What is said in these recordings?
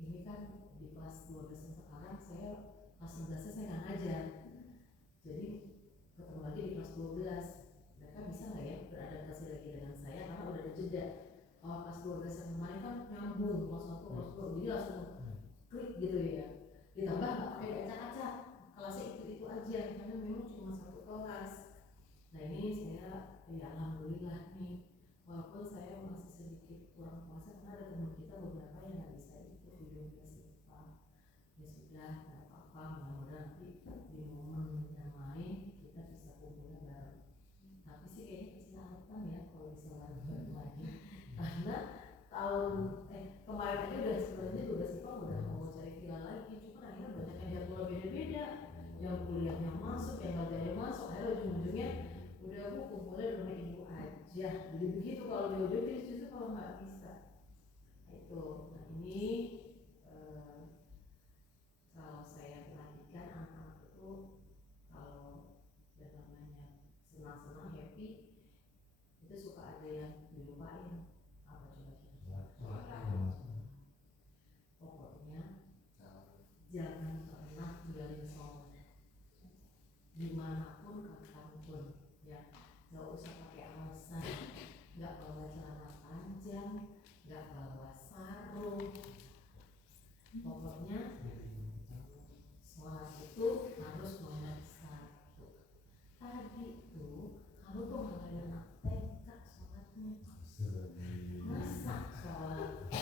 ini kan di kelas 12 yang sekarang saya kelas 11 saya nggak ngajar, jadi ketemu lagi di kelas 12, mereka bisa nggak ya beradaptasi lagi dengan saya karena udah ada jeda. Kalau kelas 12 yang kemarin kan nyambung kelas 1 kelas 2, jadi langsung klik gitu ya, ditambah nggak pakai acak-acak, kelasnya itu aja karena memang cuma satu kelas. Nah ini saya ya alhamdulillah nih, walaupun saya masih sedikit kurang puasa karena ada teman kita beberapa yang nggak bisa ikut video festival. Ya sudah, nggak apa-apa, mudah-mudahan nanti di momen yang lain kita bisa kumpulnya bareng. Tapi sih kayaknya kesempatan ya kalau bisa bareng lagi, karena tahun kemarin aja udah sebenarnya juga Siva udah mau cari villa lagi, cuma akhirnya banyak yang jadwal beda-beda, yang kuliahnya masuk, yang kerjanya masuk, akhirnya ujung-ujungnya udah aku kumpulnya di rumah ibu aja. Jadi begitu kalau dia justru kalau nggak bisa itu. Nah ini kalau saya perhatikan anak-anak itu kalau yang namanya senang-senang happy itu suka ada yang dilupain. Apa coba? Pokoknya jangan pernah tinggalin sholat dimanapun kapanpun ya, nggak usah pakai alasan, nggak bawa celana panjang, nggak bawa sarung, pokoknya sholat itu harus nomor satu. Tadi tuh kamu tuh ngalahin anak TK sholatnya, masa sholat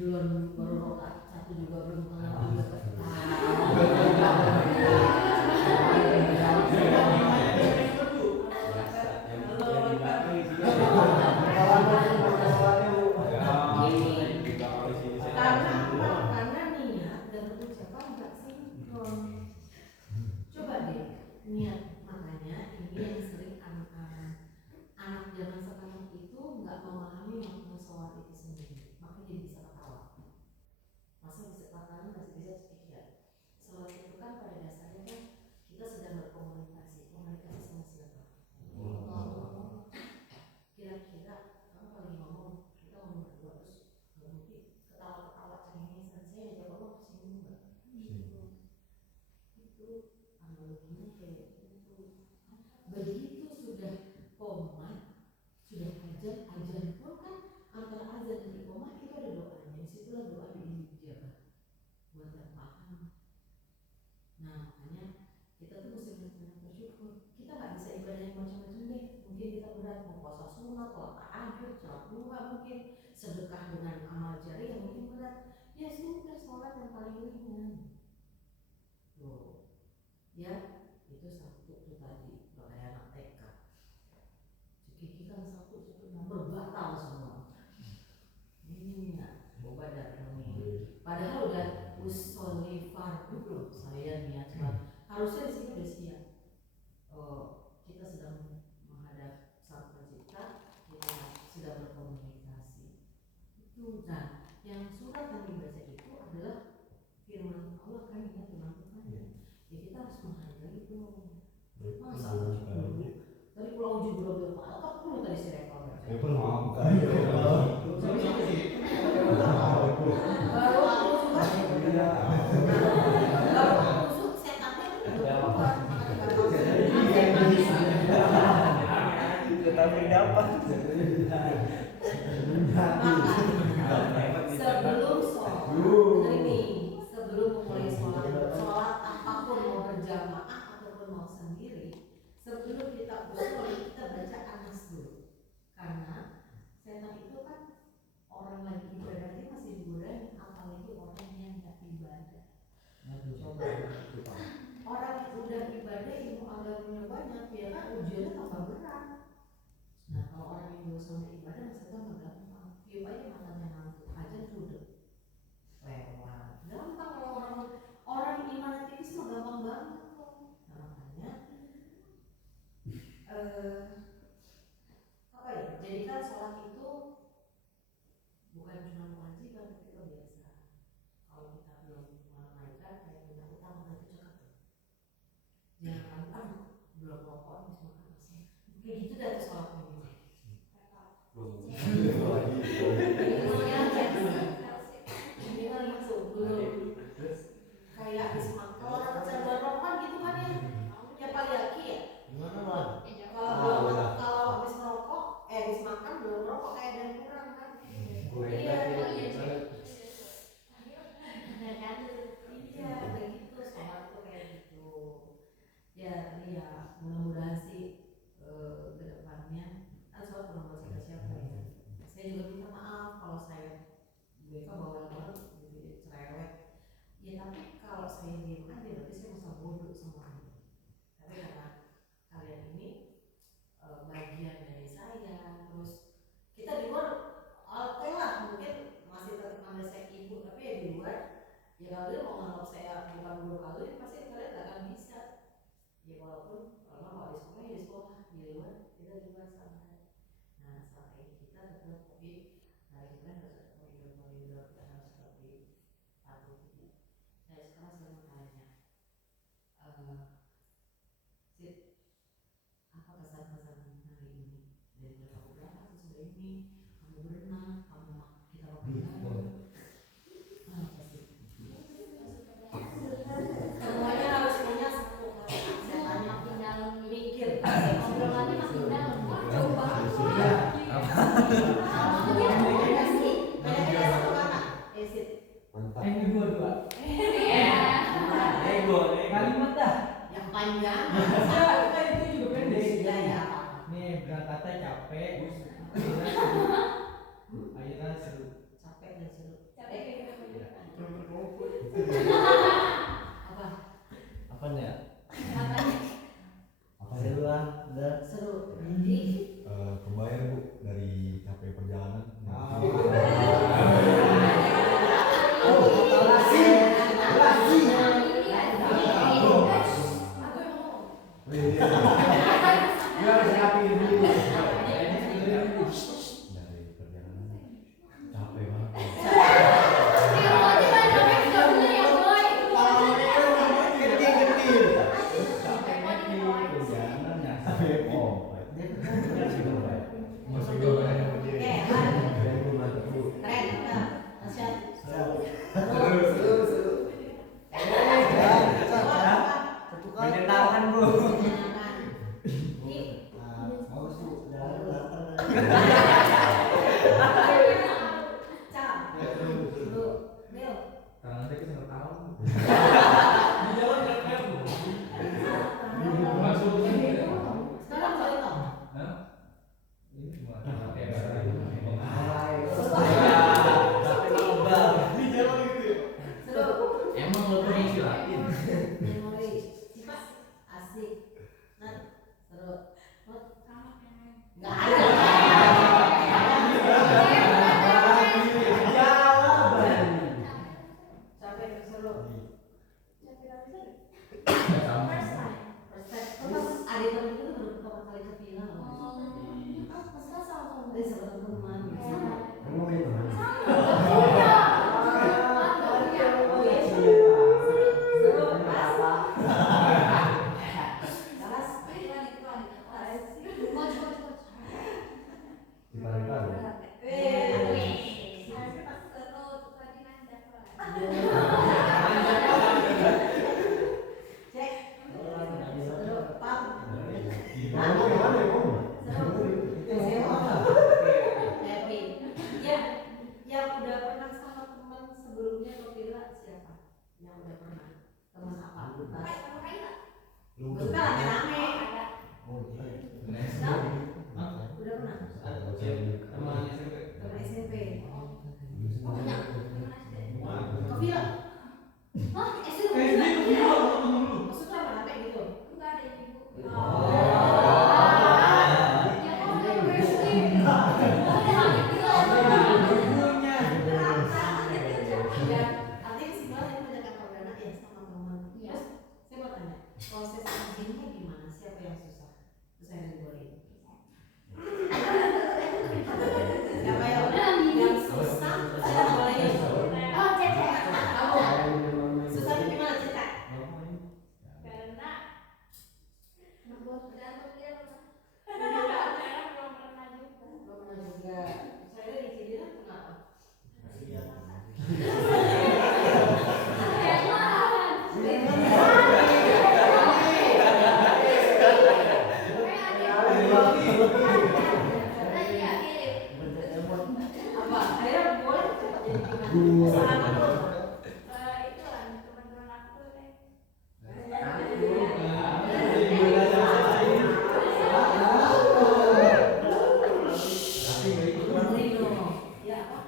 belum baru rokaat satu juga belum kenal juga karena niat dan ucapan nggak sinkron. Coba deh niat, makanya ini yang sering anak zaman sekarang itu nggak memahami makna sholat itu sendiri, makanya jadi bisa ketawa. Masa bisa ketawa masih bisa pikir. Sholat itu kan pada dasarnya kan kita sedang berkomunikasi sama siapa? Kira-kira kamu lagi ngomong, kita ngomong berdua terus mungkin ketawa-ketawa cengengesan, saya ajak Allah kesini nggak? Itu analoginya kayak gitu. Begitu sudah qomat, sudah ajan pun kan antara azan dan iqamah itu ada doanya, disitulah doa diijabah buat yang paham. Nah makanya kita tuh mesti benar-benar bersyukur. Kita nggak bisa ibadah yang macam-macam deh. Mungkin kita berat mau puasa sunat, sholat tahajud, sholat duha, mungkin sedekah dengan amal jari yang mungkin berat. Ya sudah sholat yang paling ringan. Tuh, ya itu satu tuh tadi kayak anak TK. Jadi kita satu berbatal semua. Ini ya, boba dari ini. Padahal udah usolli fardu belum saya niat banget. Harusnya di sini udah siap. Kita sedang menghadap Sang Pencipta, kita sudah berkomunikasi. Itu nah, yang surat yang dibaca itu adalah firman Allah kan, ingat firman Tuhan. Ya kita harus menghargai itu. Masa tadi pulau uji belum apa dulu tadi si Reva baca. Tapi dapat. Sebelum sholat, sebelum memulai sholat apapun mau berjamaah ataupun mau sendiri, sebelum kita usul kita baca anas dulu, karena setan itu kan orang lagi ibadah ini masih digodain, apalagi orang yang nggak ibadah. Coba orang yang udah ibadah ilmu agamanya banyak, ya kan ujiannya tambah berat. Nah kalau orang yang belum sama ibadah masa tambah gampang. Tiup aja matanya ngantuk, aja sudah lewat. Ya kalau dia mau nganggap saya bukan guru kalian, pasti kalian gak akan bisa. Ya walaupun kalau di sekolah di luar kita di luar sana. Nah selama ini kita tetap covid, nah kita harus koridor kita harus lebih patuh. Saya sekarang sedang bertanya, Sid, apa kesan-kesan hari ini dari kamu berangkat ke sore ini, kamu berenang, kamu kita berenang. Semuanya harus punya satu kata. Saya tanya tinggal mikir. Obrolannya makin dalam. Coba. Beda satu kata. Exit. Mantap. Dua. Ego. Kalimat dah. Yang panjang. Kan itu juga pendek. Iya ya. Nih berangkatnya capek. Akhirnya seru. Capek dan seru. Apa? Apanya? Apa seru lah? Seru. Jadi Kebayar Bu dari capek perjalanan. Dari perjalanan capek banget. Menyenangkan Bu. Tangan saya kesana tahun. Di jalan kan Bu. Masuk. sekarang boleh toh? Hah? Ini cuma pakai Seru. emang lo tuh mesti latin. Memori. Sifat asik. Nah, seru. Nggak ada. Capek dan seru. Ada temen itu baru pertama kali ke villa loh. Dia sama teman. Kamu main teman? Seru. Kelas. Diparikan. Cek. Seru. Pam. Kamu yang mana ya Om? Happy. Ya, yang udah pernah sama teman sebelumnya ke villa siapa? Yang udah pernah? Teman apa? Kita rame-rame. Oh, iya. Udah pernah? Teman SMP. Teman SMP. Ke villa? Maksudnya rame gitu? Ya, artinya kesimpulannya itu banyak yang perdana ya sama teman. Terus saya mau tanya, proses izinnya gimana? Siapa yang susah? Terus saya ribuin. Siapa yang susah? Saya bolehin. Oh, Cece. Kamu susahnya gimana cerita? Belum pernah juga. Saya di Cidiran kenapa? Apa? Akhirnya boleh cepat jadi gimana? Usaha dulu. Ya apa?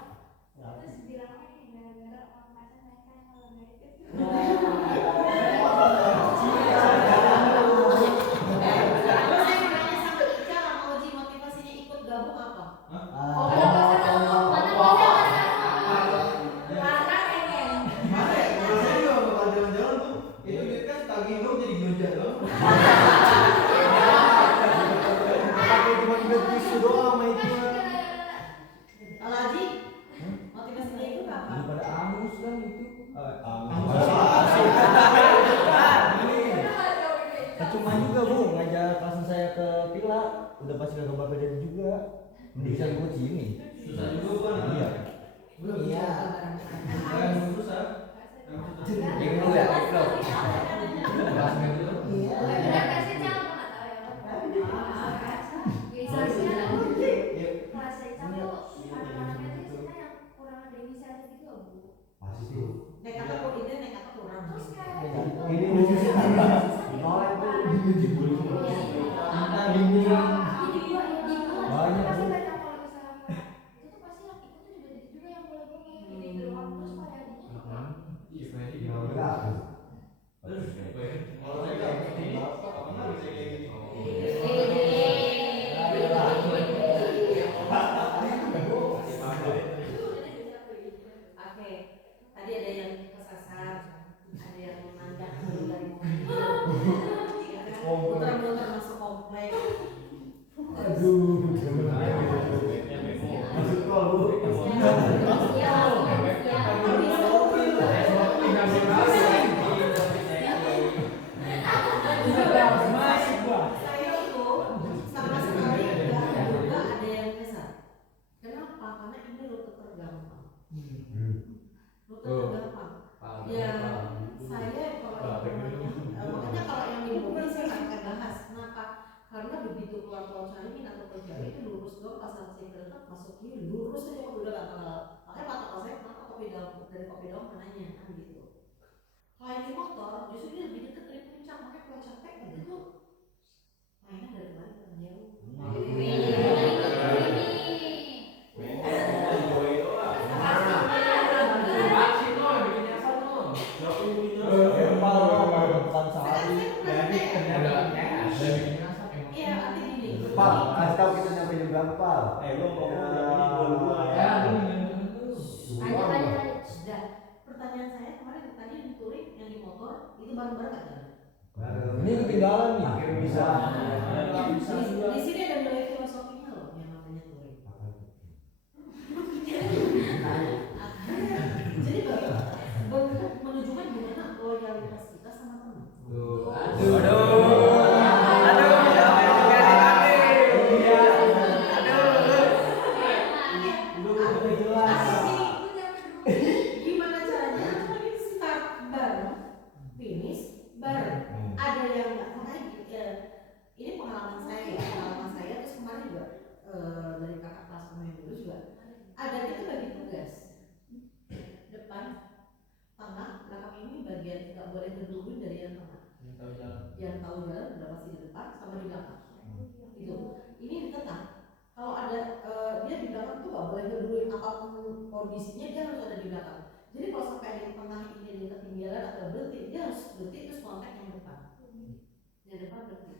Agus kan itu. Cuma juga Bu ngajak klien saya ke villa, udah pasti kagak bakal jadi juga. Mending saya kunci ini. Susah juga kan. Iya. Belum Iya. Yang susah. Yang dulu ya, Bro. Benar kan sih jangan pernah tahu ya. Biasanya kelas saya tuh anak-anaknya tuh kita yang kurang ada inisiatif gitu loh Bu. Pasti. Naik kata kok ini naik kata kurang. Terus kayak Ini nolak Bu. Minta bimbingan. Banyak, Bu. Itu tuh pasti yang ikut tuh juga yang boleh bongeng gitu doang. Terus pada akhirnya Iya, Freddy. Enggak. Terus kalau saya nggak ngerti, apa nggak bisa kayak gini? Oke, tadi ada yang kesasar, ada yang menanjak dulu dari mobil, muter-muter masuk komplek. Aduh. Masuk tol Bu. Saya itu sama sekali nggak ada juga ada yang kesal. Kenapa? Karena ini rute tergampang. Rute tergampang. Ya, saya kalau makanya kalau yang di mobil saya akan bahas kenapa? Karena begitu keluar tol Caringin atau Pejagan itu lurus doang pasang saya dekat masuk kiri lurus aja kok udah bakal. Makanya patokan saya kenapa kopi daun dari kopi daun mananya kan gitu. Kalau yang di motor justru dia lebih dekat dari puncak makanya kalau capek gitu tuh mainnya dari kemarin kan jauh. Iya, nanti gini. Pak, kasih tahu kita nyampe jam berapa? Lo ngomong ini dua-dua ya. Lanjut. Sudah. Pertanyaan saya kemarin tadi yang di touring yang di motor itu bareng-bareng nggak jalan? Ini ketinggalan nih. Akhirnya bisa. Di sini ada nilai filosofinya loh yang namanya touring. Jadi menunjukkan gimana loyalitas kita sama teman. Gimana caranya start bareng, finish bareng. Ada yang nggak makanya ini pengalaman saya terus kemarin juga dari kakak kelas yang dulu juga ada kita bagi tugas depan tengah belakang ini bagian nggak boleh ngeduluin dari yang tengah yang tahu jalan udah pasti di depan sama di belakang gitu ini di tengah kalau ada dia di belakang tuh nggak boleh ngeduluin apapun kondisinya dia harus ada di belakang jadi kalau sampai ada yang tengah ini dia ketinggalan atau berhenti dia harus berhenti terus kontak yang depan berhenti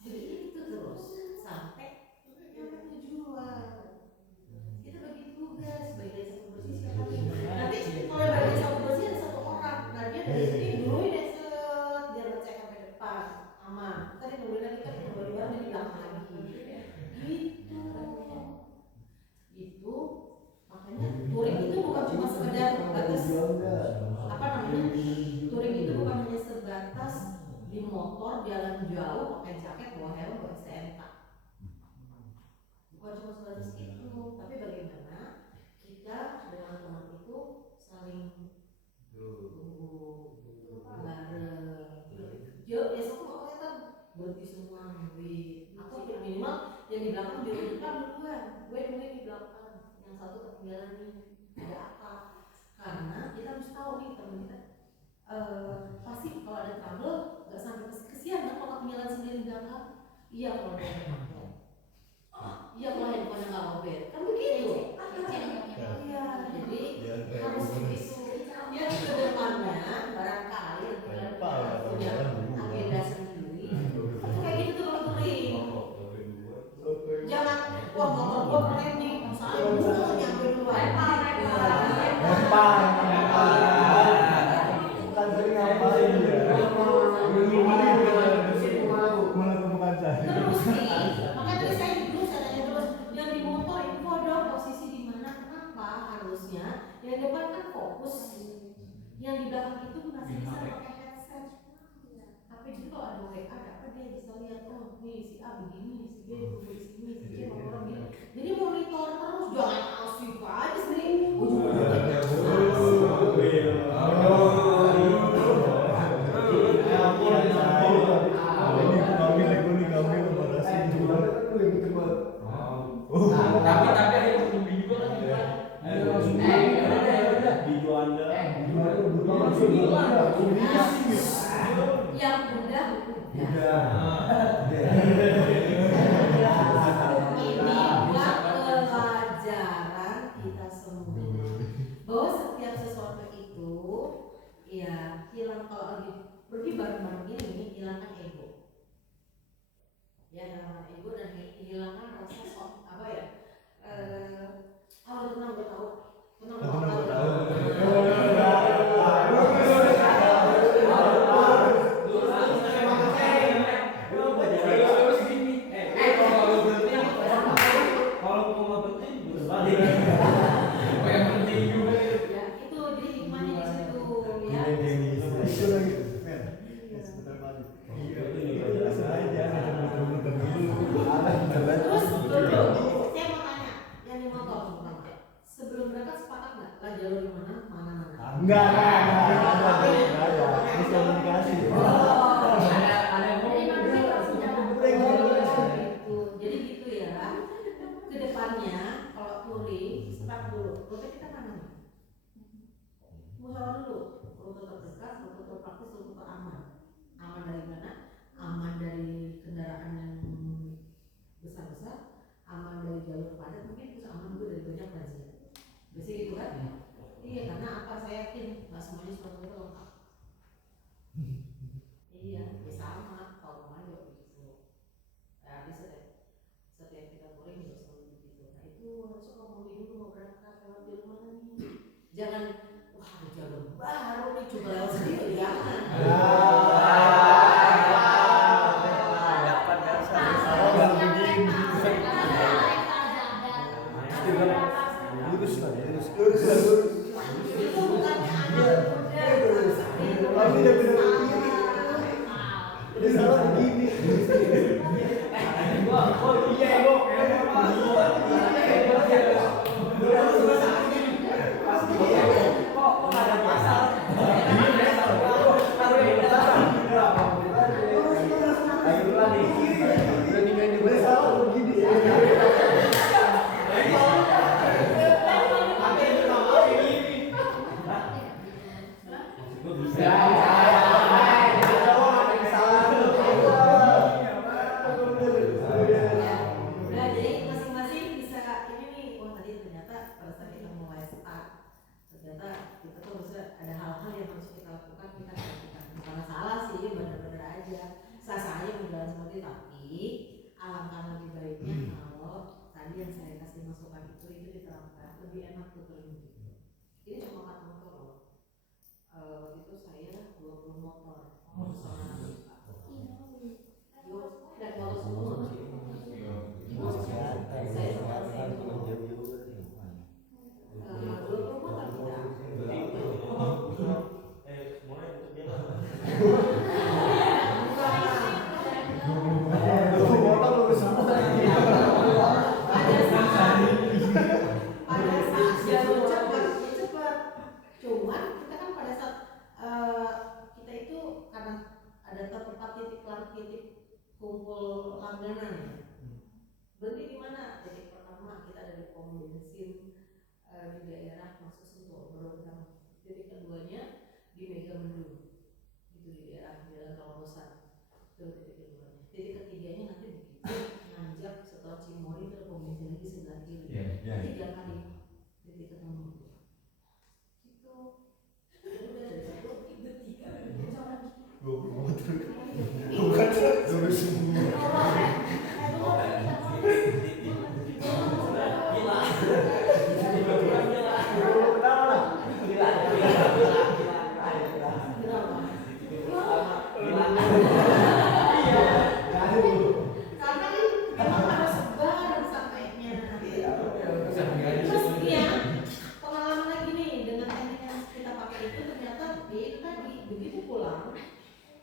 jadi itu terus sampai nyampe tujuan kita bagi tugas bagian satu bersih siapa nanti kalau bagian satu bersih ada satu orang nah dia dari sini duluin deh dia ngecek sampai depan aman tadi nungguin lagi kan kembali bareng di belakang lagi gitu makanya touring itu bukan cuma sekedar batas apa namanya touring itu bukan hanya sebatas di motor jalan jauh pakai jaket bawa helm bawa STNK bukan cuma sebatas itu tapi bagaimana kita dengan teman itu saling tunggu bareng ya satu kalau kita berhenti semua nungguin atau minimal yang di belakang di depan duluan gue nungguin di belakang yang satu ketinggalan nih ada apa karena kita harus tahu nih teman kita pasti kalau ada trouble nggak sampai kesian kan kalau ketinggalan sendiri di belakang iya kalau ada trouble iya kalau handphone nggak lowbat kan begitu iya jadi harus begitu ya ke depannya barangkali punya agenda sendiri kayak gitu tuh kalau touring jangan wah motor gua keren nih saya dulu nyampe duluan Bukan sering ngapain ya. terus nih fokus. Yang di belakang itu masih bisa pakai headset. HP itu kalau ada WA ada apa dia bisa lihat, oh nih si A begini, si B di sini, si C orang gini. Jadi monitor terus, jangan asik aja sendiri. Ujung-ujungnya Tapi akhirnya lebih juga kan yang udah ini buat pelajaran kita semua bahwa setiap sesuatu itu ya hilang. Kalau lagi pergi bareng-bareng ini hilangkan ego, ya hilangkan ego dan hilangkan rasa sok apa ya, tenang gue tahu, tenang gue tahu. Terus saya mau tanya, yang di motor sebelum berangkat sepakat nggak? Lah jalur di mana? Mana? Enggak. Miskomunikasi. Jadi gitu ya. Kedepannya kalau touring start dulu. Rute kita mana nih? Musyawarah dulu. Rute terdekat, rute terpraktis, rute teraman. Aman dari mana? Aman dari kendaraan yang besar-besar, aman dari jalur padat, mungkin bisa aman juga dari banyak razia. Biasanya gitu kan? Iya, karena apa? Saya yakin nggak semuanya surat itu lengkap. Iya, ya sama. Kalau kemarin juga begitu. Di setiap kita touring juga selalu begitu. Nah itu harus ngomongin dulu mau berangkat lewat jalur mana nih? Jangan, wah ada jalur baru nih, coba lewat sendiri, jangan.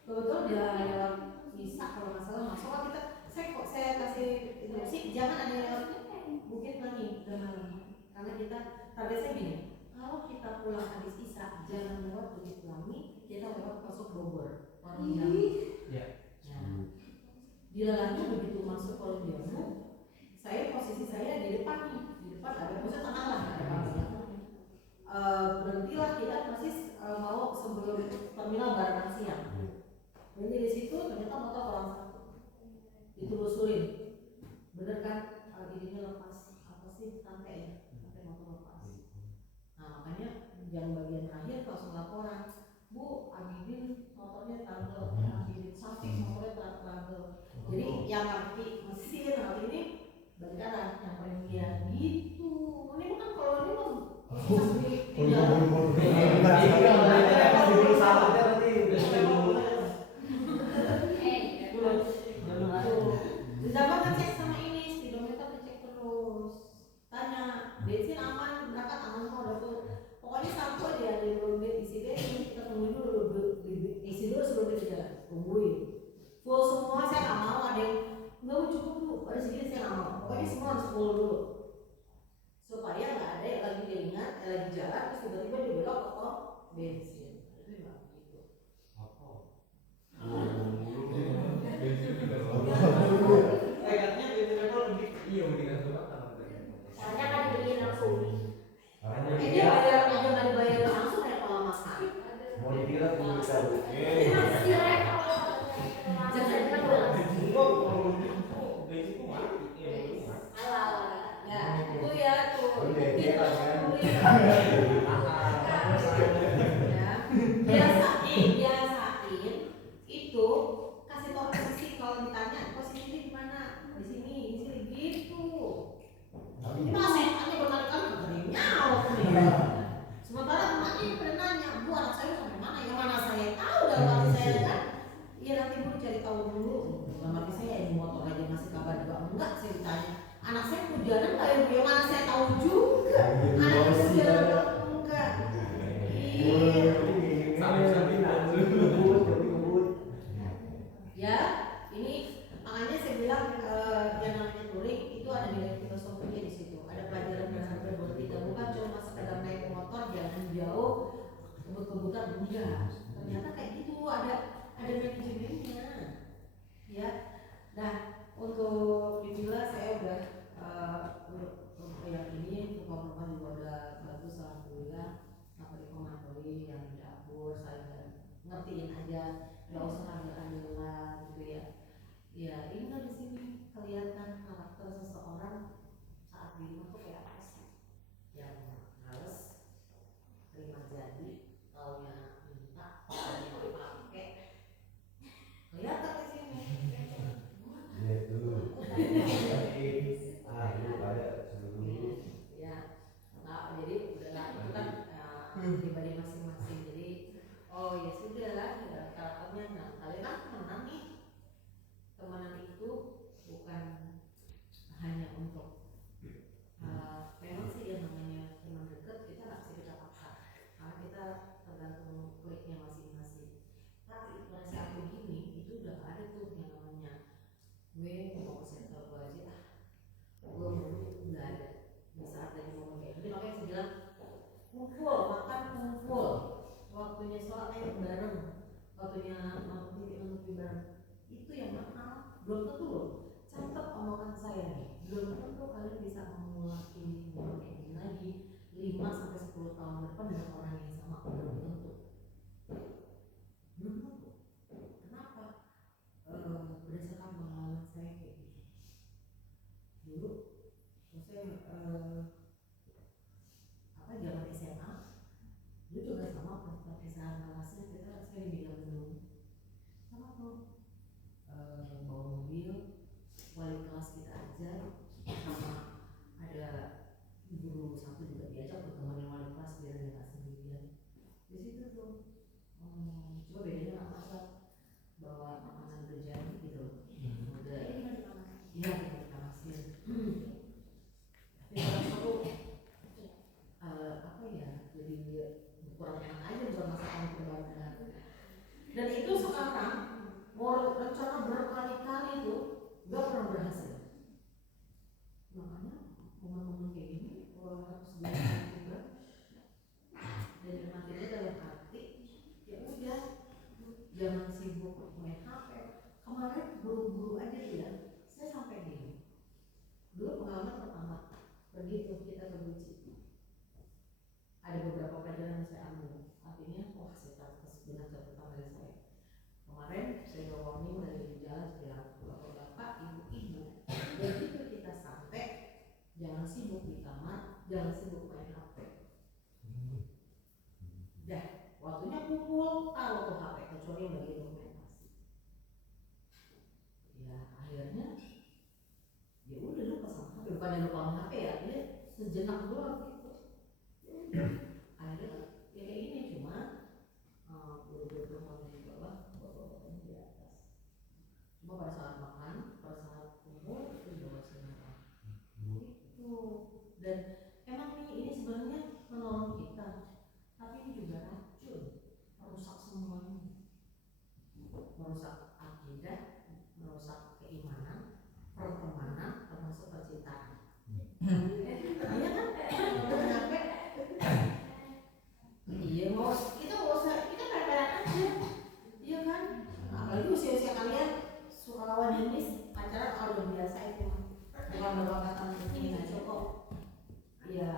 kebetulan dia lewat bisa kalau nggak salah masuk kan kita saya kasih instruksi jangan ada yang lewat Bukit Mangi dan malam karena kita target saya gini kalau kita pulang habis Isa jangan lewat Bukit Mangi kita lewat masuk Bogor Kolombiano Ya. dilalanya begitu masuk Kolombiano saya posisi saya di depan nih di depan ada pusat tengah lah ada Kolombiano berhentilah kita persis mau sebelum terminal Baranang Siang berhenti di situ ternyata motor orang satu ditelusurin bener kan ininya lepas apa sih sampai motor lepas nah makanya yang bagian terakhir langsung laporan Bu Amidin motornya tragel Amidin samping motornya tragel jadi yang ngerti mesin hal ini balik arah yang paling dia gitu ini bukan kalau ini mah Zaman ngecek sama ini, speedometer dicek terus. Tanya, bensin aman, berangkat aman mau udah full. Pokoknya sampai dia di bensin isi bensin kita tungguin dulu, isi dulu sebelum kita jalan, tungguin. Full semua saya nggak mau ada yang nggak cukup dulu, ada segini saya nggak mau. Pokoknya semua harus full dulu. Supaya nggak ada yang lagi dia ingat, yang lagi jalan terus tiba-tiba dia belok ke pom bensin. Itu nggak gitu. Katanya bensin lebih iya mendingan tuh Soalnya kan dibeliin langsung. Dia bayar aja nggak dibayar langsung kayak kalau makan. Mau dikira bisa. Masih repot. Jangan terus. Ya, itu ya tuh. Biasain itu kasih tahu posisi kalau ditanya posisi di mana di sini gitu. Ini masih hanya berkali-kali katanya sementara emaknya pernah nanya Bu anak saya sampai mana yang mana saya tahu dalam hati saya kan iya nanti Bu cari tahu dulu dalam hati saya ini motor aja masih kabar juga enggak saya ditanya anak saya hujanan nggak ya Bu yang mana saya tahu juga anak saya hujanan enggak ya ini makanya saya bilang yang namanya touring itu ada nilai filosofinya di situ ada pelajaran dasar berbuat bukan cuma sekedar naik motor jalan jauh kebut-kebutan enggak ternyata kayak gitu ada manajemennya ya nah untuk di villa saya udah yang ini rumah-rumah juga udah bagus alhamdulillah apa dikomandoi yang di dapur saya ngertiin aja nggak usah ambil-ambilan gitu ya ya ini kan di sini kelihatan karakter seseorang saat di rumah tuh kayak apa sih yang males terima jadi taunya minta taunya pakai kelihatan di sini ya nah jadi udah lah itu kan pribadi masing-masing jadi oh ya sudah lah karakternya nah kalian kan temenan nih temenan itu bukan hanya untuk memang sih yang namanya teman dekat kita nggak bisa kita paksa karena kita tergantung kliknya masing-masing tapi pada saat begini itu udah ada tuh yang namanya gue mau ke center gue aja gue nggak ada di saat lagi ngomong kayak gitu makanya saya bilang kumpul makan kumpul waktunya sholat ayo bareng waktunya ngopi bareng itu yang mahal belum tentu loh catat omongan saya nih belum tentu kalian bisa mengulang ini kayak gini lagi 5-10 tahun depan dengan orang yang sama belum tentu kenapa berdasarkan pengalaman saya kayak gitu dulu saya zaman SMA dulu juga sama perpisahan kelasnya kita saya di bidang gedung sama tuh bawa mobil wali kelas kita aja sama ada guru satu juga diajak berteman dengan wali kelas biar dia nggak sendiri Dan itu sekarang mau rencana berkali-kali itu nggak pernah berhasil. Makanya momen-momen kayak gini orang harus belajar juga. Dan nantinya dalam arti ya udah jangan sibuk main HP. Kemarin buru-buru aja ya, saya sampai gini. Dulu pengalaman pertama pergi tuh kita ke Gucci. Ada beberapa pelajaran yang saya ambil. Artinya wah saya benar catatan dari saya. Kemarin saya ngomongin dari jalan bapak-bapak, ibu-ibu. Begitu kita sampai, jangan sibuk di kamar, jangan sibuk main HP. Dah, waktunya kumpul, tahu tuh HP kecuali yang bagi dokumentasi. Ya akhirnya, ya udah lupa sama HP, bukannya lupa sama HP ya, dia sejenak doang gitu. Ya udah, akhirnya ya kayak gini cuma buru-buru mau di bawah, bawa-bawanya di atas. Cuma pada saat makan, pada saat kumpul itu udah senang. Itu dan emang ini sebenarnya menolong kita, tapi ini juga racun, merusak semuanya, merusak akidah, merusak keimanan, pertemanan, termasuk percintaan. Iya kan? Sampai iya mau kita nggak usah kita pacaran aja, iya kan? Apalagi usia-usia kalian suka lawan jenis pacaran kalau udah biasa itu bukan berkatan ini nggak cukup. Ya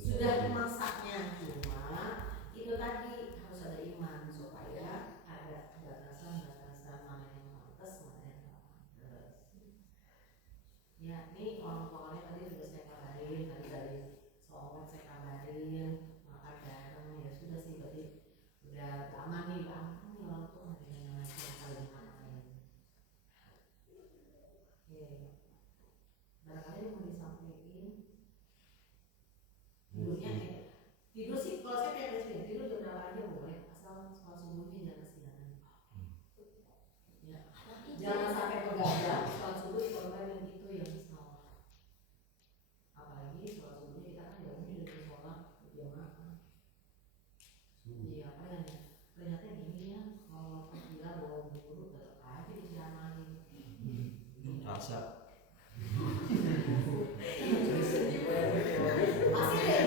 sudah masaknya cuma itu tadi harus ada iman supaya ada batasan mana yang pantas mana yang nggak pantas. Ya ini orang tuanya tadi sudah saya kabarin tadi dari soal saya kabarin makan bareng ya sudah sih berarti udah aman nih orang tua dengan yang saling ngapain. Oke, barangkali mau disampaikan tidurnya tidur sih kalau saya kayak presiden tidur jam berapa aja boleh asal sholat subuhnya jangan kesiangan. Ya. Jangan sampai begadang sholat subuh kalau yang itu yang salah. Apalagi sholat subuhnya kita kan jauhnya dari sholat berjamaah. Iya ternyata gini ya kalau gila bawa guru tetap aja dijamahin. Rasa Pasti deh.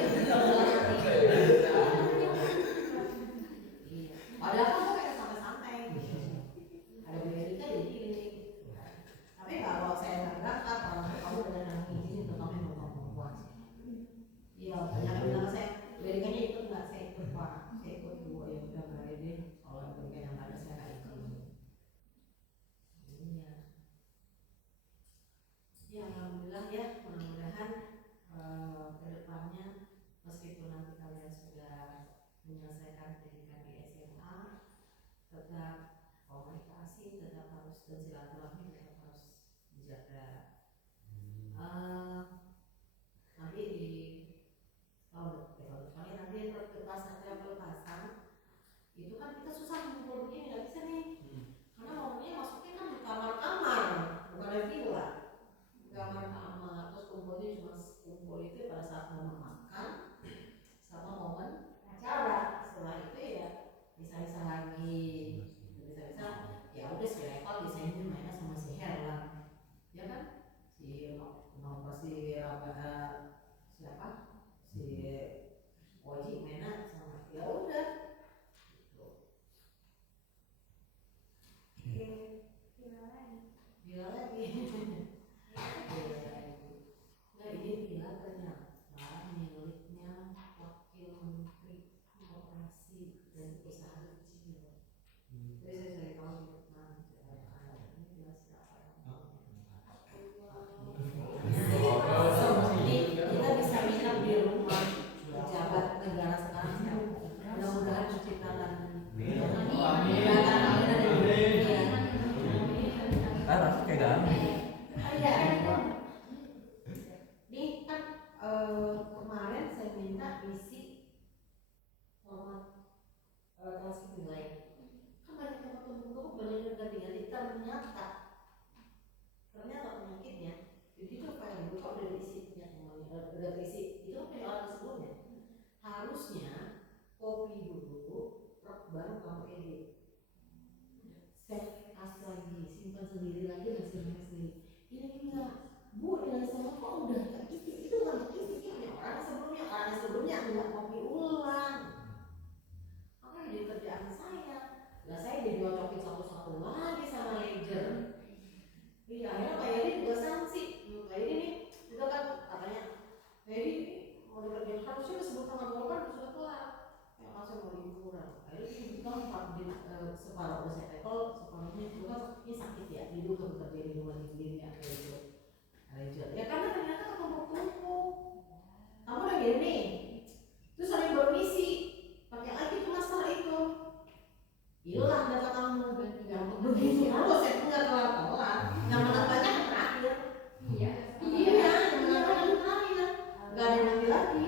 Iya. Padahal kan gue pengen santai-santai. Ada Amerika jadi ini. Tapi kalau saya nggak berangkat, kalau kamu dengan yang izin untuk kamu yang mau puas. Iya, banyak bilang saya Amerikanya ikut nggak saya ikut pak. Saya ikut dulu ya udah berani deh. Kalau Amerika yang ada saya nggak ikut. Iya. Ya alhamdulillah ya mudah-mudahan kedepannya meskipun nanti kalian sudah menyelesaikan pendidikan di SMA tetap komunikasi tetap harus dan silaturahmi tetap harus dijaga. Nanti di tahun depannya nanti pelepasan itu kan kita susah ngumpul begini nggak bisa nih karena momennya masuknya kan di kamar-kamar bukan di villa. Kamar-kamar terus kumpulnya cuma kumpul itu pada saat momen makan sama momen acara. Setelah itu ya bisa-bisa lagi bisa-bisa ya udah si Rekor biasanya mainnya sama si Herlan ya kan si siapa si Oji mainnya sama ya udah gitu. baru kamu edit. Save as lagi, simpan sendiri lagi hasilnya sendiri. Ini enggak, Bu, nilai saya kok udah kayak gitu, itu nggak gitu ya orang sebelumnya nggak copy ulang. Apa jadi kerjaan saya? Lah saya dicocokin satu-satu lagi sama ledger. Iya, akhirnya Pak Yadi juga sanksi. Pak Yadi nih, itu kan katanya, Pak Yadi mau dikerjain harusnya sebelum tanggal 8 sudah kelar. Yang masih mau liburan. Akhirnya kita separuh udah saya tekol, separuhnya itu kan ini sakit ya, dia juga bekerja di rumah sendiri ya kayak gitu. Ya karena ternyata ketumpuk-tumpuk. Kamu udah gini nih, terus ada yang baru ngisi, pakai lagi tuh masalah itu. Hilang data kamu, yang begitu kalau saya nggak kelar-kelar, yang menambahnya yang terakhir. Iya, yang menambahnya yang terakhir, nggak ada yang ngambil lagi.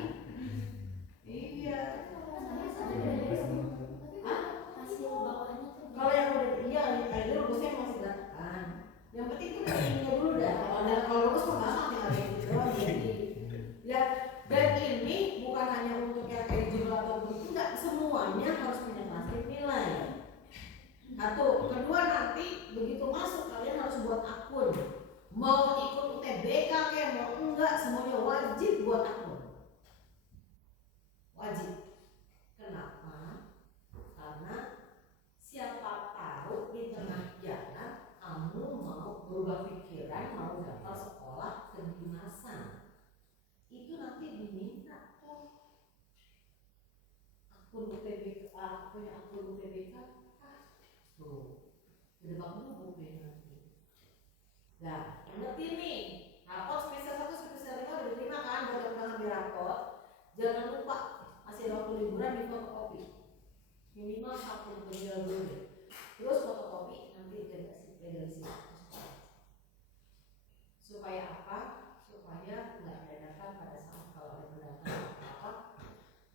Iya. Kalau yang udah iya, kayak dulu bosnya masih datakan. Yang penting tuh ininya dulu dah. Kalau lulus kok nggak tinggal yang gitu doang jadi. Ya, dan ini bukan hanya untuk yang eligible atau begitu, enggak, semuanya harus punya transkrip nilai. Satu, kedua nanti begitu masuk kalian harus buat akun. Mau ikut UTBK kayak mau enggak, semuanya wajib buat akun. Wajib. Kenapa? Karena siapa tahu di tengah jalan kamu mau berubah pikiran, mau daftar sekolah kedinasan. Itu nanti diminta kok akun UTBK, punya akun UTBK. Tuh, kedebak dulu nanti. Nah, ngerti nih, rapot semester 1 semester 5 udah diterima kan, udah ngambil rapot. Jangan lupa masih ada waktu liburan di fotokopi. Minimal 1 bulan dulu. Terus fotokopi nanti legalisir. Supaya apa? Supaya nggak dadakan pada saat kalau ada pendaftaran apa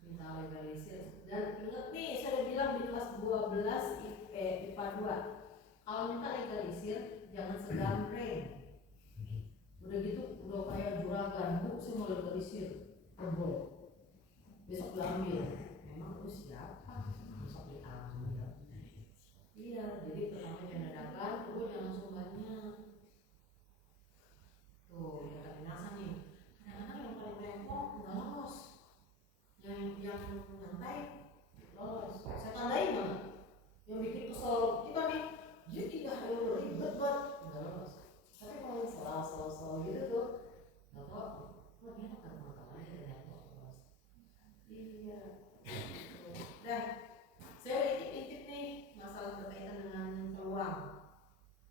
minta legalisir. Dan ingat nih, saya udah bilang di kelas 12 IPA 2 kalau minta legalisir jangan segambreng. Udah gitu udah kayak juragan, Bu saya mau legalisir tebel, besok diambil. Memang itu siapa? Besok diambil. Iya, jadi pertama jangan dadakan, kedua jangan langsung banyak. Tuh, ya kan binasa nih. Kadang-kadang yang paling rempong nggak lolos. Yang nyantai lolos. Saya tandain banget. Yang bikin kesel kita nih, jadi ribet banget nggak lolos. Tapi kalau selalu gitu tuh, nggak tahu. Kok dia kan masalahnya ternyata lolos. Iya. Dah, saya udah intip nih masalah berkaitan dengan peluang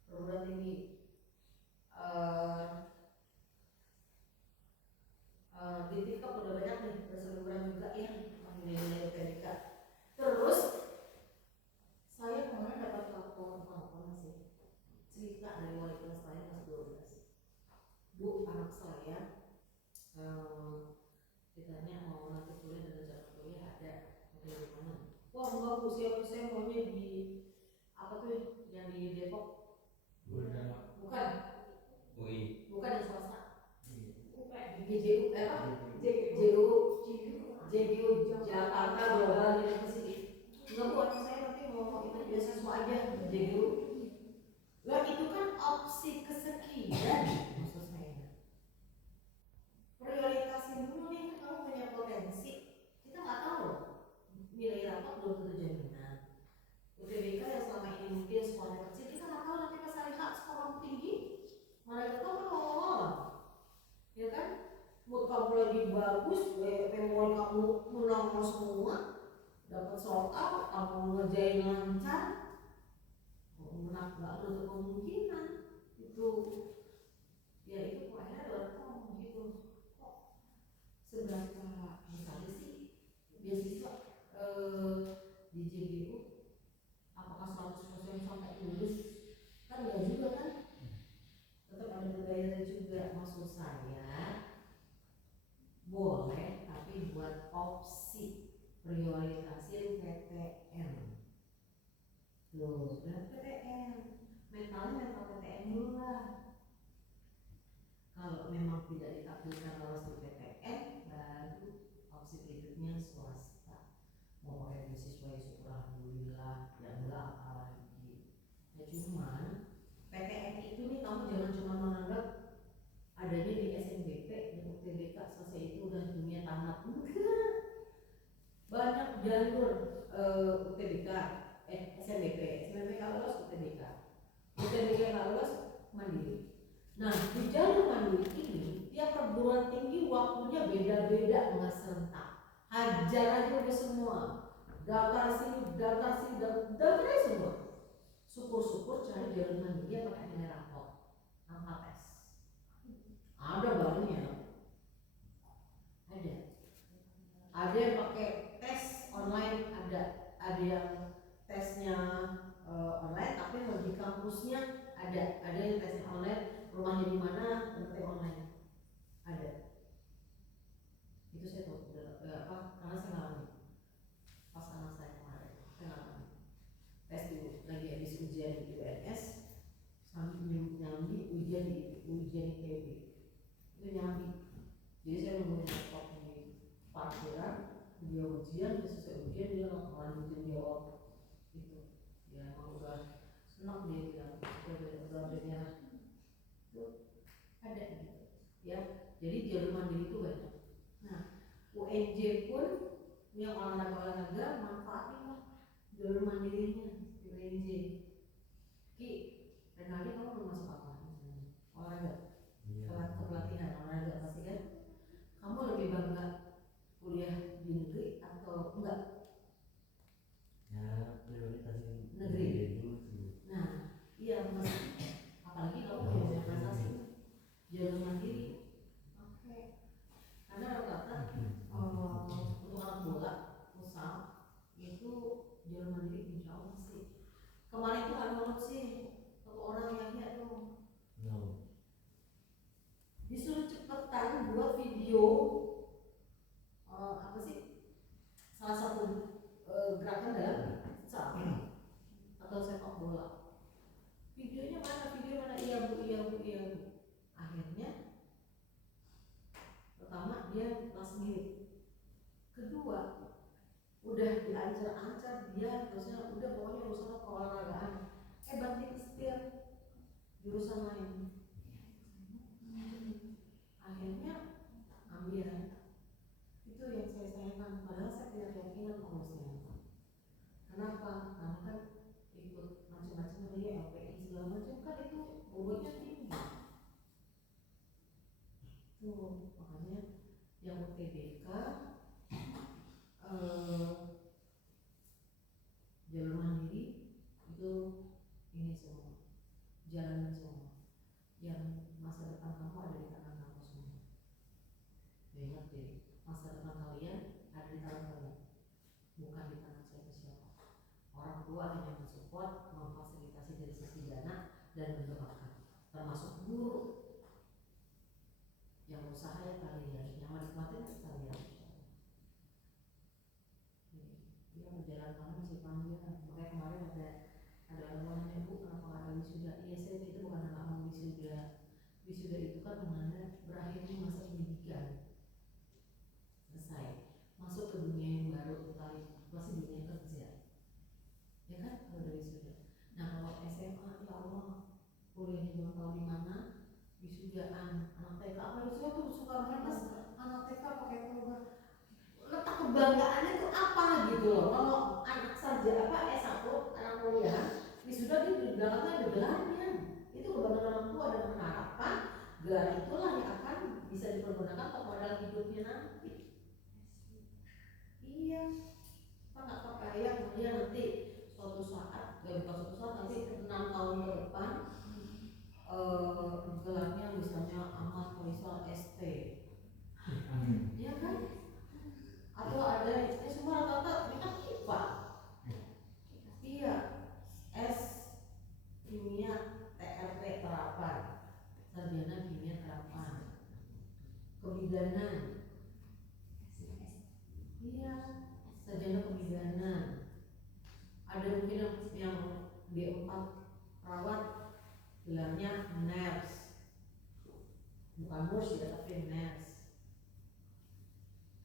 perguruan tinggi. Di TikTok udah banyak nih berseliweran juga yang nilai UTBK. Terus saya kemarin dapat telepon sih cerita dari wali kelas saya kelas 12. Bu, anak saya ditanya mau nanti kuliah dan rencana kuliah ada dari mana? Wah enggak Bu, saya maunya di apa tuh yang di Depok? Bukan yang swasta. JGU Jakarta Global University. Enggak Bu, anak saya nanti mau itu beasiswa aja JGU. Lah itu kan opsi kesekian maksud saya. Prioritasin dulu nih, kamu punya potensi. Kita nggak tahu nilai rapot belum tentu jaminan. UTBK yang selama ini mungkin sekolahnya kecil, kita nggak tahu nanti pas hari H sekolah tinggi, mana kita tahu kan ngomong-ngomong, ya kan? Mood kamu lagi bagus, memori kamu menang semua, dapat soal, kamu ngerjain lancar, menang nggak ada kemungkinan itu, ya itu akhirnya berarti gitu. Kok seberapa misalnya sih beasiswa di JGU apakah 100% sampai lulus? Kan enggak juga kan, tetap ada budaya juga. Maksud saya boleh tapi buat opsi prioritasin PTN. Loh, dan PTN mental PTN dulu lah. Kalau memang tidak ditakdirkan lolos di PTN, baru opsi berikutnya swasta. Mau pakai beasiswa ya syukur alhamdulillah. jalur UTBK, SNBP nggak lolos UTBK nggak lolos mandiri. Nah di jalur mandiri ini tiap perguruan tinggi waktunya beda-beda, nggak serentak. Hajar aja udah semua, daftar sini daftar semua. Syukur-syukur cari jalur mandiri yang pakai nilai rapor tanpa tes. Ada banyak, ada yang pakai tes online, ada yang tesnya online tapi di kampusnya ada yang tesnya online, rumahnya di mana tesnya online ada. Itu saya tahu karena saya ngalamin pas anak saya kemarin, saya ngalamin tes dulu lagi habis ujian di UNS sambil nyambi ujian di ITB itu nyambi. Jadi saya nungguin laptop di parkiran, dia ujian, dia selesai ujian dia lanjutin jawab itu. Ya emang udah senang dia bilang udah nyerah. Itu ada gitu ya. Jadi jalur mandiri itu banyak. Nah UNJ pun yang olahraga manfaatin lah jalur mandirinya di UNJ. Ki, dan nanti kamu mau masuk apa? Olahraga, pelatihan olahraga pasti kan. Kamu lebih bangga kuliah di negeri atau enggak? Ya prioritasin Negeri. dulu sih. Nah, iya mas. Apalagi kalau punya prestasi jalur mandiri. Oke. Karena rata-rata untuk anak bola futsal itu jalur mandiri insya Allah sih. Kemarin tuh ada sih satu orang yang lihat tuh disuruh cepetan buat video apa sih salah satu gerakan dalam futsal atau sepak bola. Videonya mana? Iya bu. Akhirnya pertama dia last minute, kedua udah diancar-ancar dia terusnya udah pokoknya urusan keolahragaan banting setir jurusan lain. Akhirnya ambil itu yang saya sayangkan, padahal saya punya keyakinan kalau saya. Kenapa? Karena kan ikut macam-macam dari LPI segala macam kan itu bobotnya tinggi. Tuh makanya yang UTBK jalur mandiri itu ini semua jalanan semua yang masa depan kamu ada di tangan kamu semua. Ingat deh, masa depan kalian ada di tangan kalian, bukan di tangan siapa-siapa. Orang tua hanya mensupport, memfasilitasi dari sisi dana dan mendoakan, termasuk guru yang usaha ya kalian, yang menikmati kalian. Dia perjalanan kamu masih panjang. Makanya kemarin ada orang nanya, Bu, kenapa nggak ada wisuda? Iya saya itu bukan nggak mau wisuda. Wisuda itu kan menanda berakhirnya masa pendidikan, selesai, masuk ke dunia yang baru, masih dunia kerja, ya kan kalau ada wisuda. Nah kalau SMA ya Allah, kuliahnya belum tahu di mana, wisudaan anak TK apa wisuda tuh suka banget anak TK pakai program. Letak kebanggaannya itu apa gitu loh. Kalau anak saja S1 anak kuliah wisuda di belakangnya ada gelarnya. Itu kebanggaan orang tua dan harapan gelar itulah yang akan bisa dipergunakan untuk modal hidupnya nanti. Iya, apa nggak kebayang dia nanti suatu saat, gak bukan suatu saat nanti 6 tahun ke depan gelarnya misalnya Ahmad Faisal ST, ya kan? Atau ada semua rata-rata mereka IPA, iya, S kimia TRP terapan, sarjana kimia terapan, kebidanan, iya, sarjana kebidanan. Ada mungkin yang D4 perawat gelarnya nurse, bukan nurse ya tapi nurse.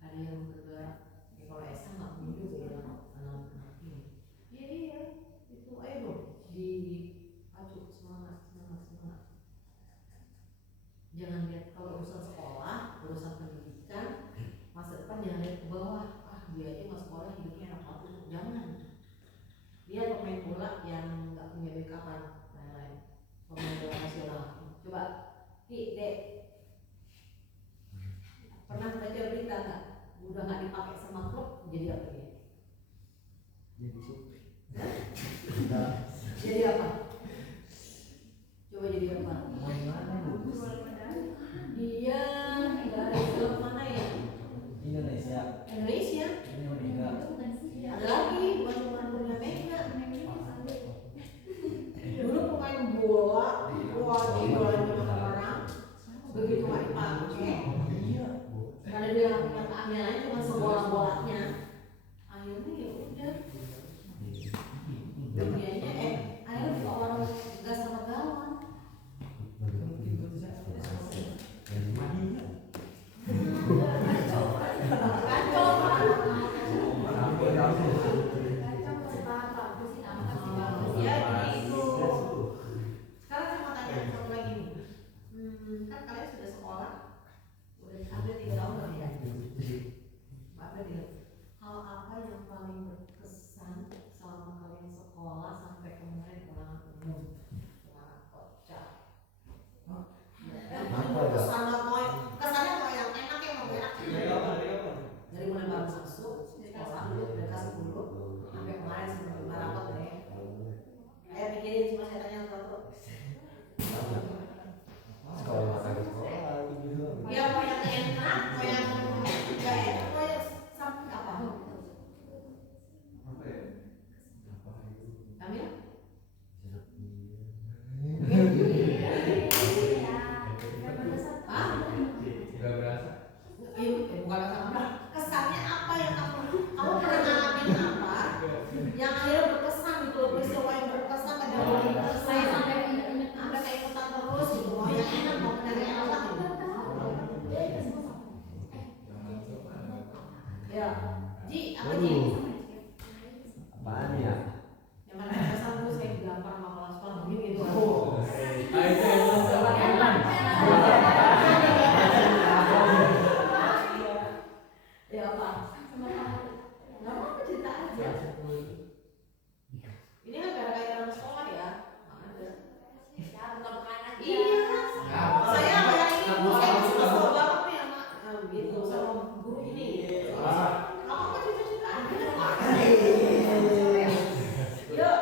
Ada yang bergelar ya kalau SMA nggak punya juga ya anak-anak ini. Iya itu ayo dong dipacu semangat. Jangan lihat kalau urusan sekolah, urusan pendidikan, masa depan jangan lihat ke bawah. Dia aja nggak sekolah hidupnya Jadi supir. Jadi apa? Coba jadi apa? Main mana bu? Dia dari film mana ya? Indonesia. Indonesia. Ini Mega. Ada lagi, bukan cuma punya Mega. Dulu pemain bola, wah idolanya orang-orang. Begitu nggak dipakai, Iya bu. karena dia nggak punya keahlian cuma sebola-bolanya. Akhirnya ya udah. Bagiannya akhirnya buka warung gas sama galon. Ya jadi itu. Sekarang saya mau tanya satu lagi nih. Kan kalian sudah sekolah, udah hampir 3 tahun berarti ya? Hampir 3. Hal apa yang paling berkesan selama kalian sekolah sampai kemarin ulangan umum? Wah, kocak. Yang paling berkesan apa? Kesannya mau yang enak ya mau enak. Dari mulai baru masuk kelas 1 dari kelas 10 sampai kemarin sebelum rapat deh. Ayo pikirin, cuma saya tanya satu. Sekolah gitu. Ya mau yang enak, mau yang gak enak, mau yang sampai apa? Kamil? Hah? Gak berasa. Bukan apa. Kesannya apa yang kamu pernah ngalamin apa? Yang akhirnya berkesan gitu loh, peristiwa yang berkesan ada yang berkesan sampai keikutan terus gitu. Mau yang enak, mau yang enak gitu. Ya, Ji, apa Ji? Apaan ya? Yang mana berkesan tuh saya digampar sama kepala sekolah begini gitu. Ya apa? Nggak apa-apa cerita aja. Ini kan gara-gara dalam sekolah ya. Ada. Iya. Saya kayak ini, saya kesel banget nih sama gitu sama guru ini. Apa cerita-cerita aja. Yuk.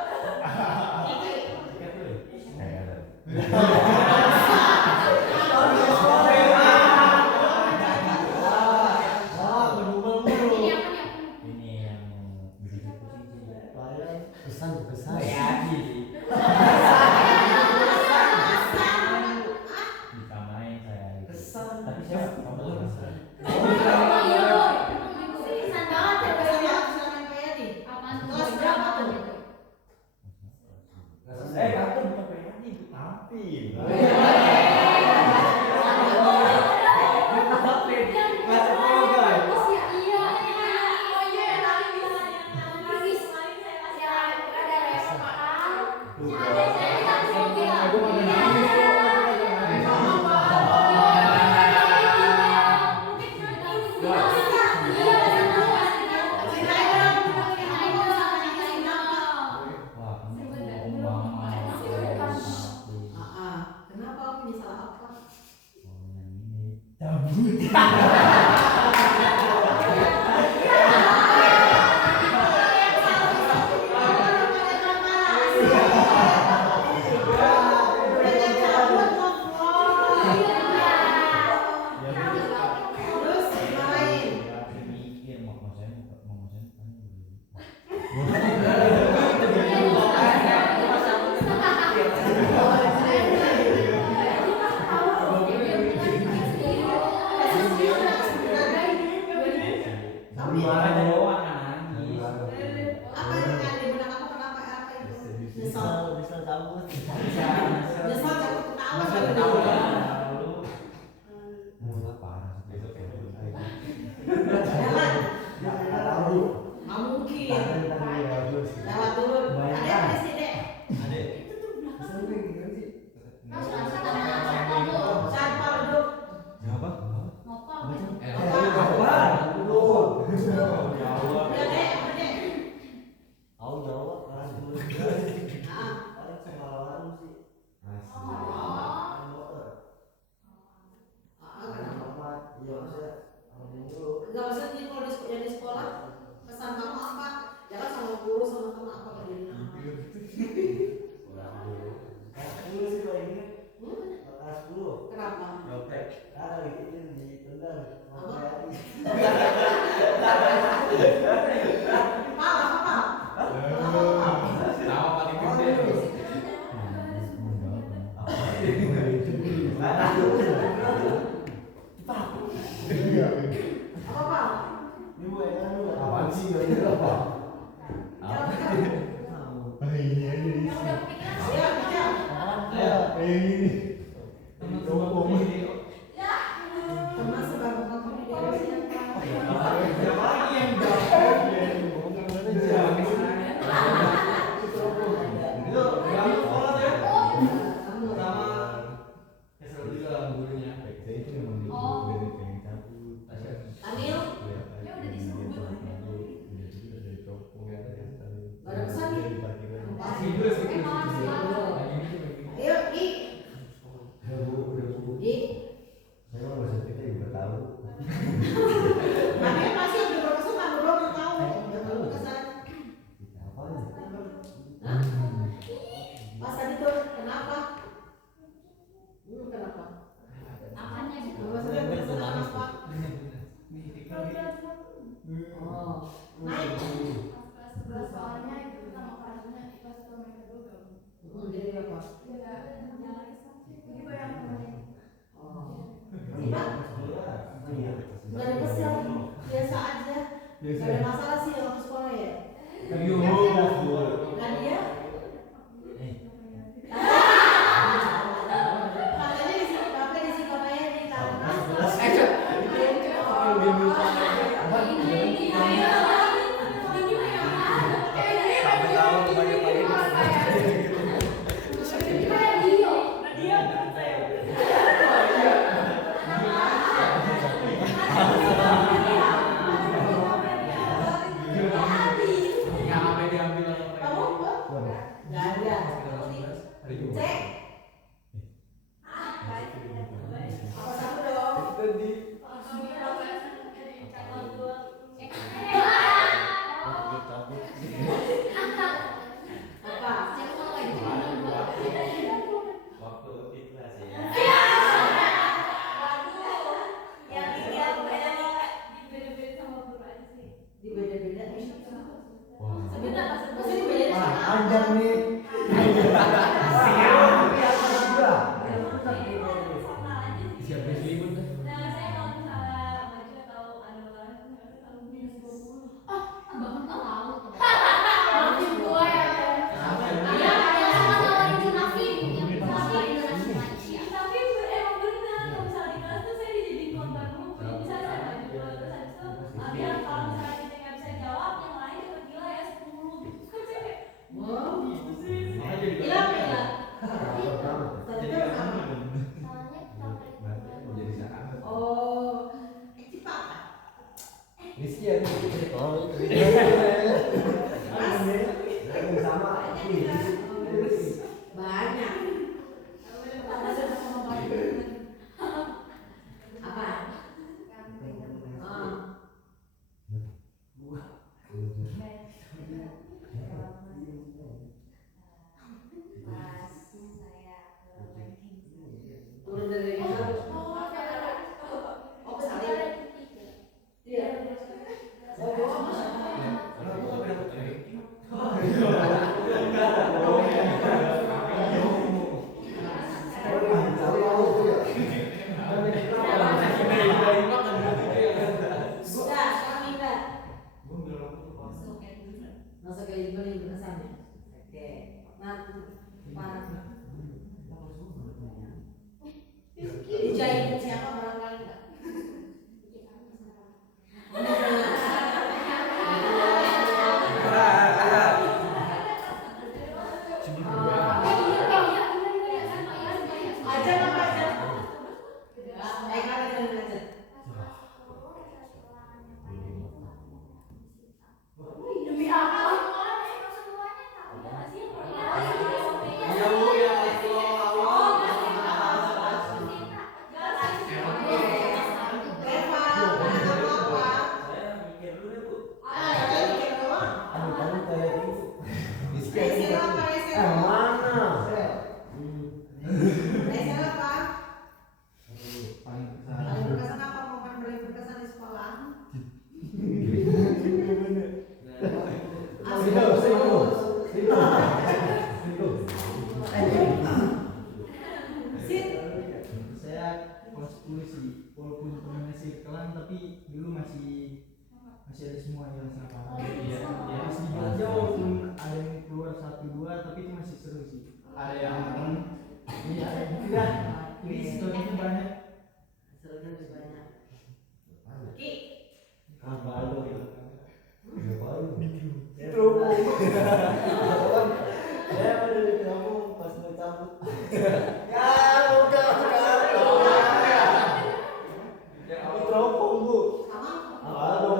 Kesan. Ditamain saya. Kesan. Tapi saya kamu kesan. Kesan banget ya kesannya kayak nih. Kelas berapa tuh? Aku bukan pengen itu tampil. Wah, kamu bohong banget. Kenapa kamu menyesal apa? Oh, yang ini. Cabut. Terus dimarahin. Mikir mau konsen kan. Tapi Marah doang nangis. apa yang ada di benak kamu kenapa apa itu? Nyesal. Bisa cabut. Nyesal cabut ketawa Masa gitu. ketawa. Mulai parah. Besok ya. Jalan. Tahu. Nggak mungkin. Tadi ya bagus. Lewat dulu. Ada yang di sini. Ada. Siapa duduk? Siapa? Udah deh, udah deh. Aku Jawa kelas 10. Nah, Paling pengalaman sih. oh. Motor. Kenapa? Amat. Iya maksudnya. Dulu. Enggak maksudnya kalau di sekolah pesan kamu apa? Jangan Apa? Siapa mau kayak gitu? Waktu di kelas ya. Waduh, yang ini aku kayaknya dibeda-beda sama guru aja sih. Dibeda-beda. Wah. Sebentar, masih dibeda Wah, sama panjang nih. Siapa sih ibu tuh? Nah, saya kalau misalnya baju atau ada olahraga selalu minus 20. Bahkan nggak tahu. Maafin gua ya. Iya, yang sama nawarin Junafin, yang sama internasional. Tapi emang benar kalau misalnya di kelas tuh saya dijadiin korban dulu. Jadi misalnya saya maju terus habis itu dia kalau misalnya kita nggak bisa jawab, yang lain cepet gila ya 10 gitu. Kan saya kayak Wow. gitu sih. Makanya jadi Hilang ya? jadi Tadi kan sama. Soalnya kita mau jadi sahabat. Oh, cepat. Rizky ya, Rizky. Oh, sama. Banyak. Apa? Ah. Pas saya ranking Turun dari satu. Oh, kesalin. Iya. Oh, gua masalah. Sudah, sekarang pindah. Masuk ke event yang berkesan ya. Oke. Nah, parah. Dijahitin siapa barangkali enggak? Aja apa aja? Kalian aja. demi apa? Semuanya tahu ya nggak sih? Iya bu ya itu awal. Eva, apa? Saya mikir dulu deh bu. Jangan mikir doang. Aduh, kamu kayak ini. Rizky Resen apa? Resen apa? mana? Resen apa? Paling Paling berkesan apa? Momen paling berkesan di sekolah? Sit. Saya kelas 10 sih, walaupun pernah sirkelan tapi dulu masih ada semua yang sama. Iya, iya. Masih aja walaupun ada yang keluar 1-2 tapi itu masih seru sih. Ada yang iya ada yang tidak. Ini situasinya banyak. Serunya lebih banyak. Ki. Apa lu? Apa lu? Ya udah kamu pas mau cabut. Ya udah. Mikrofon bu. Halo.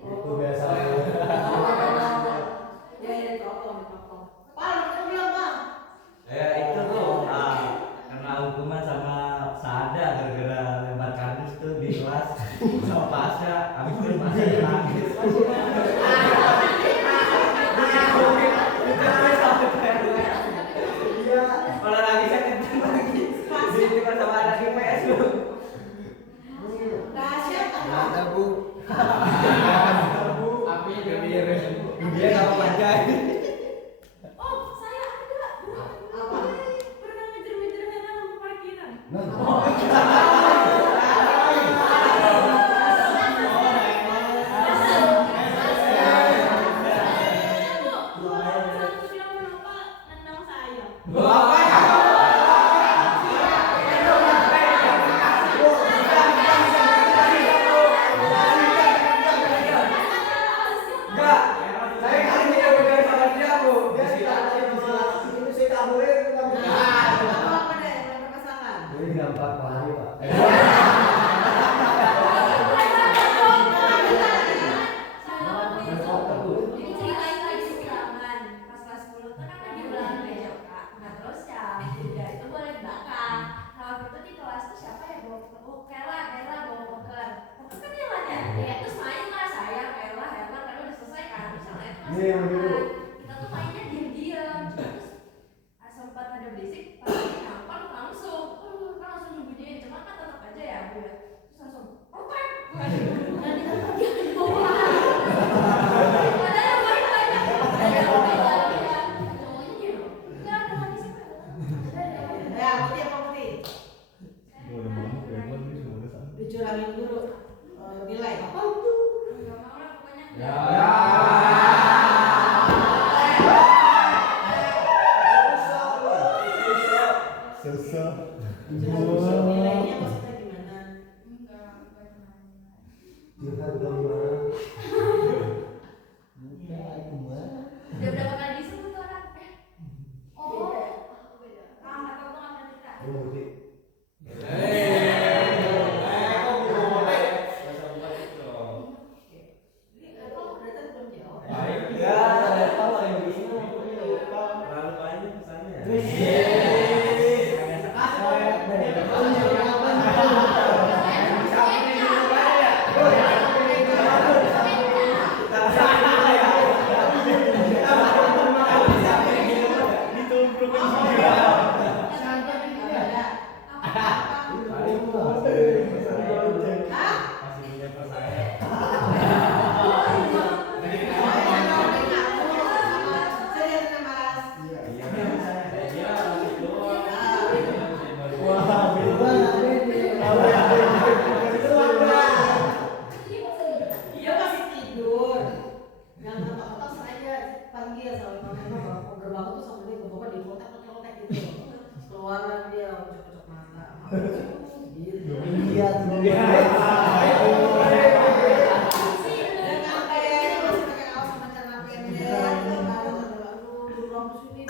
Itu biasa. Ya ya tolong. Pak, kamu bilang bang. Itu tuh kena hukuman sama Sada gara-gara lempar kardus tuh di kelas sama Pasha, habis itu Pasha nangis. Iya, malah nangisnya kenceng lagi. Ditimpa sama anak IPS lu. Dahsyat apa? Ada bu. Tapi jadi Dia sama Panjai. Oh, saya ada. Apa? Pernah ngejar-ngejar hewan di parkiran. Satu yang kenapa nendang saya. Enggak, saya kali ini yang bener sama dia bu. Dia ditanya sama ini saya kabulin kamu. Apa deh yang paling berkesan? Ini gampang lari pak. Ini ceritain lagi ulangan pas kelas 10 tuh kan lagi ulangan BJK. Nah terus ya udah itu boleh di belakang. Nah waktu itu di kelas tuh siapa ya bawa Kela bawa poker. Poker kan jalan ya. Ya terus main lah saya Kela karena udah selesai kan. Terus yang lain tuh Iya, yang biru. kita tuh mainnya diam-diam. Terus sempat ada berisik, pas lagi nampak langsung nyembunyiin. Cuma kan tetap aja ya Bu ya. Terus langsung open. Dan kita pergi ke bawah. Ada yang main banyak. Ada yang main banyak. Cowoknya dia loh. Enggak ada lagi siapa. Ya, putih apa putih? Udah banget ya, gua ini semua udah sama. Dicurangin dulu nilai apa itu? Enggak mau lah pokoknya. Susah. Nilainya maksudnya gimana? Enggak pernah. Curhat dong mah. Buka aku mah. Udah berapa kali disebut tuh orang? Oh, nggak tahu tuh nggak pernah cerita. Lu ngerti? Ini apa berarti belum jawab? Ya, ada tahu yang bisa. Lalu aja pesannya. Dia masih tidur. Yang otak-otak sengaja panggil sama mama udah bangun tuh sama dia bapak di kotak gitu. Keluaran dia cocok mata. Gitu. Iya, tuh. Dan sampai masih pakai kaos sama celana pendek. Aduh, sini.